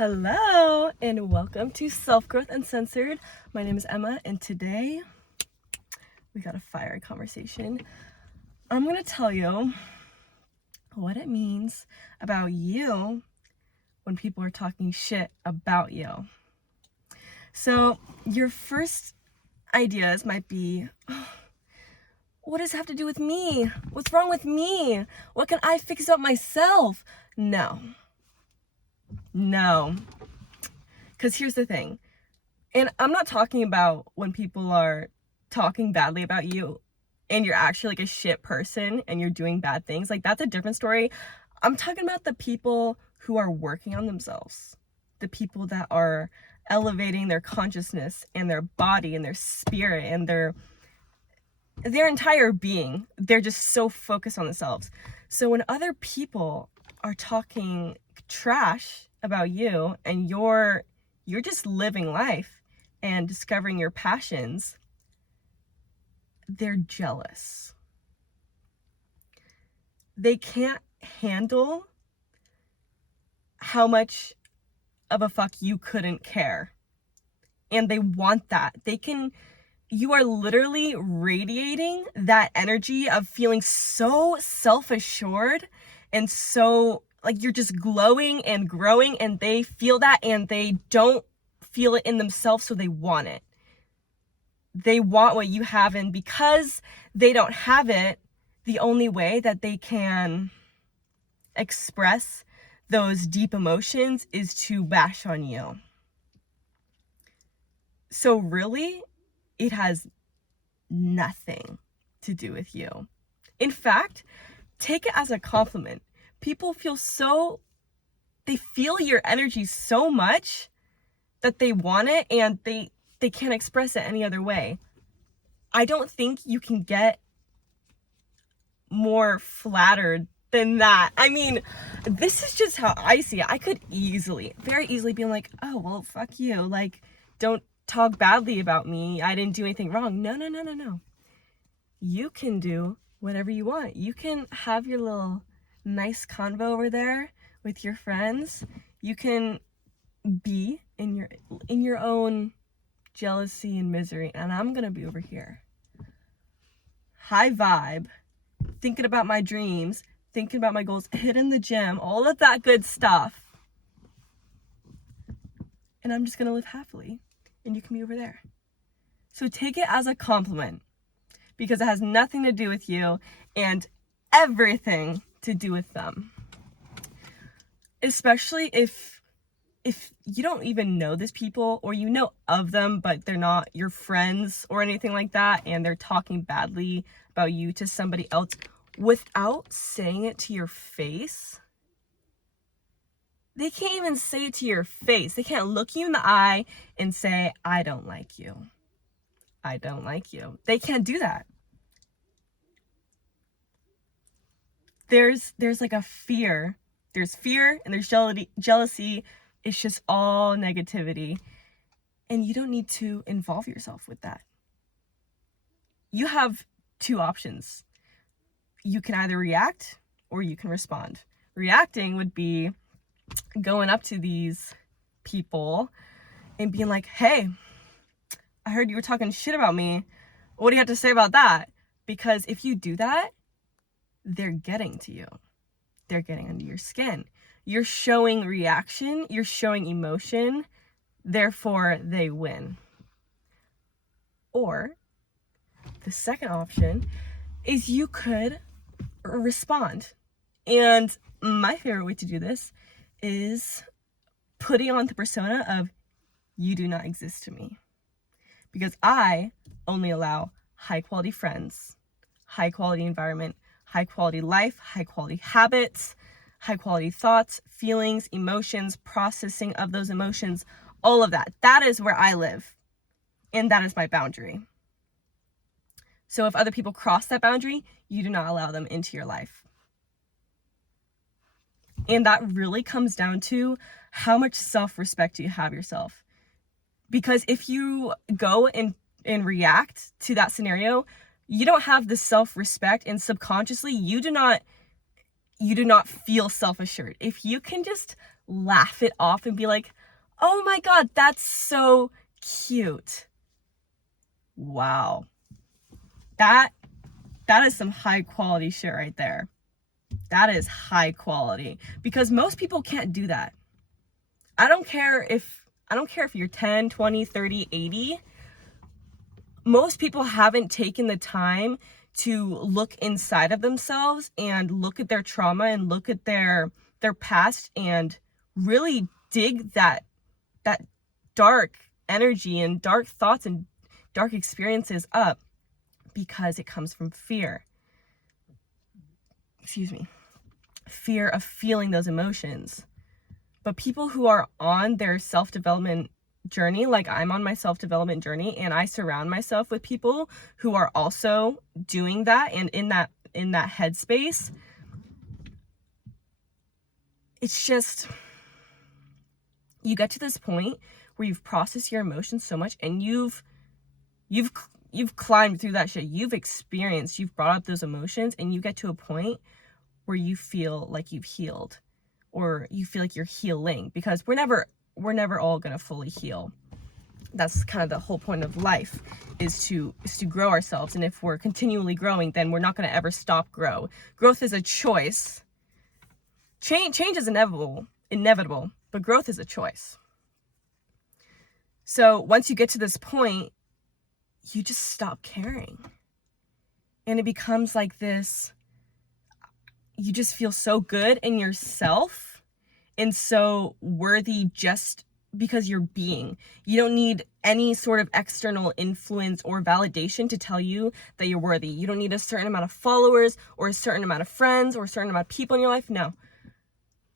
Hello and welcome to Self Growth Uncensored. My name is Emma and today we got a fiery conversation. I'm going to tell you what it means about you when people are talking shit about you. So your first ideas might be, what does it have to do with me? What's wrong with me? What can I fix about myself? No. Because here's the thing. And I'm not talking about when people are talking badly about you and you're actually like a shit person and you're doing bad things. Like, that's a different story. I'm talking about the people who are working on themselves. The people that are elevating their consciousness and their body and their spirit and their entire being. They're just so focused on themselves. So when other people are talking trash about you and you're just living life and discovering your passions, they're jealous. They can't handle how much of a fuck you couldn't care. And they want that. You are literally radiating that energy of feeling so self-assured and so like you're just glowing and growing, and they feel that and they don't feel it in themselves, so they want it. They want what you have, and because they don't have it, the only way that they can express those deep emotions is to bash on you. So really, it has nothing to do with you. In fact, take it as a compliment. People they feel your energy so much that they want it and they can't express it any other way. I don't think you can get more flattered than that. I mean, this is just how I see it. I could very easily be like, oh, well, fuck you. Like, don't talk badly about me. I didn't do anything wrong. No. You can do whatever you want. You can have your little nice convo over there with your friends. You can be in your own jealousy and misery, and I'm gonna be over here high vibe, thinking about my dreams, thinking about my goals, hitting the gym, all of that good stuff, and I'm just gonna live happily, and you can be over there. So take it as a compliment, because it has nothing to do with you and everything to do with them. Especially if you don't even know these people, or you know of them but they're not your friends or anything like that, and they're talking badly about you to somebody else without saying it to your face. They can't even say it to your face. They can't look you in the eye and say, I don't like you. I don't like you. They can't do that. There's like a fear. There's fear and there's jealousy. It's just all negativity. And you don't need to involve yourself with that. You have two options. You can either react or you can respond. Reacting would be going up to these people and being like, hey, I heard you were talking shit about me. What do you have to say about that? Because if you do that, they're getting to you. They're getting under your skin. You're showing reaction. You're showing emotion. Therefore, they win. Or the second option is you could respond. And my favorite way to do this is putting on the persona of, you do not exist to me. Because I only allow high quality friends, high quality environment, high quality life, high quality habits, high quality thoughts, feelings, emotions, processing of those emotions, all of that. That is where I live. And that is my boundary. So if other people cross that boundary, you do not allow them into your life. And that really comes down to how much self-respect do you have yourself. Because if you go and react to that scenario, you don't have the self-respect, and subconsciously you do not feel self-assured. If you can just laugh it off and be like, oh my God, that's so cute. Wow. That is some high quality shit right there. That is high quality, because most people can't do that. I don't care if you're 10, 20, 30, 80. Most people haven't taken the time to look inside of themselves and look at their trauma and look at their past and really dig that dark energy and dark thoughts and dark experiences up, because it comes from fear. Excuse me. Fear of feeling those emotions. But people who are on their self-development journey, like I'm on my self-development journey, and I surround myself with people who are also doing that and in that headspace, it's just, you get to this point where you've processed your emotions so much, and you've climbed through that shit, you've brought up those emotions, and you get to a point where you feel like you've healed, or you feel like you're healing, because we're never all gonna fully heal. That's kind of the whole point of life, is to grow ourselves. And if we're continually growing, then we're not gonna ever stop growth is a choice. Change is inevitable, but growth is a choice. So once you get to this point, you just stop caring, and it becomes like this, you just feel so good in yourself and so worthy just because you're being. You don't need any sort of external influence or validation to tell you that you're worthy. You don't need a certain amount of followers or a certain amount of friends or a certain amount of people in your life. No.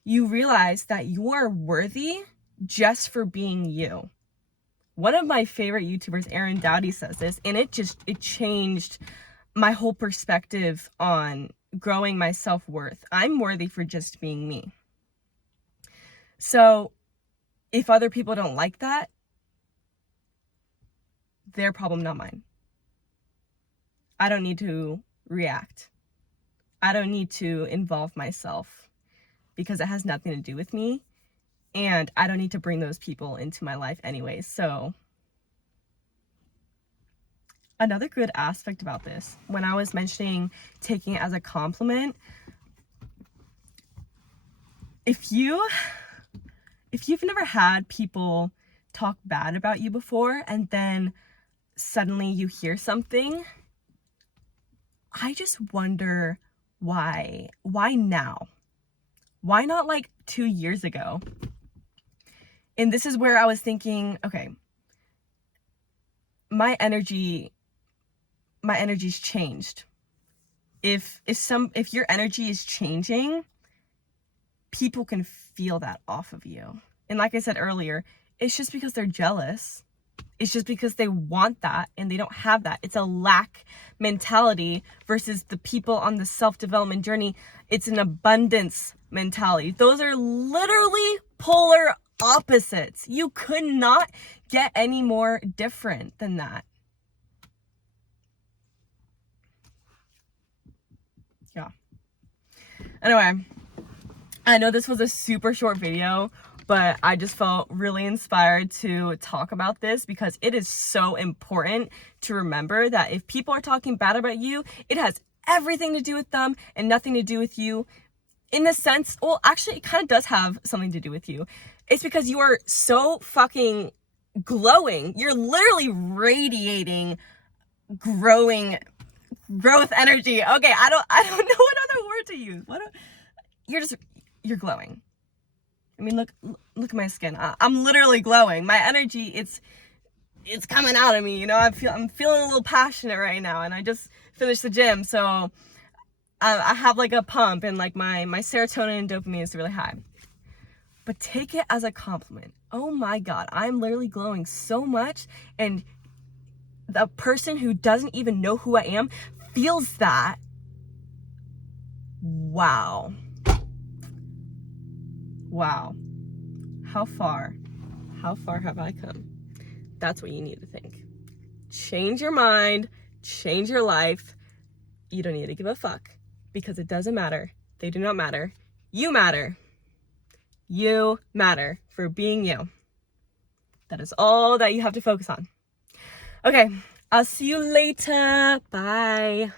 You realize that you are worthy just for being you. One of my favorite YouTubers, Aaron Dowdy, says this, and it changed my whole perspective on growing my self-worth. I'm worthy for just being me. So if other people don't like that, their problem, not mine. I don't need to react. I don't need to involve myself, because it has nothing to do with me, and I don't need to bring those people into my life anyway. So another good aspect about this, when I was mentioning taking it as a compliment, if you've never had people talk bad about you before, and then suddenly you hear something, I just wonder why now? Why not like 2 years ago? And this is where I was thinking, okay, my energy's changed. If your energy is changing, people can feel that off of you. And like I said earlier, it's just because they're jealous. It's just because they want that and they don't have that. It's a lack mentality versus the people on the self-development journey. It's an abundance mentality. Those are literally polar opposites. You could not get any more different than that. Yeah. Anyway, I know this was a super short video, but I just felt really inspired to talk about this, because it is so important to remember that if people are talking bad about you, it has everything to do with them and nothing to do with you. In the sense, well, actually, it kind of does have something to do with you. It's because you are so fucking glowing. You're literally radiating growth energy. Okay, I don't know what other word to use. You're glowing. I mean, look at my skin. I'm literally glowing. My energy, it's coming out of me. You know, I'm feeling a little passionate right now, and I just finished the gym, so I have like a pump, and like my serotonin and dopamine is really high. But take it as a compliment. Oh my God, I'm literally glowing so much, and the person who doesn't even know who I am feels that. Wow. How far have I come? That's what you need to think. Change your mind, change your life. You don't need to give a fuck, because it doesn't matter. They do not matter. You matter. You matter for being you. That is all that you have to focus on. Okay, I'll see you later. Bye.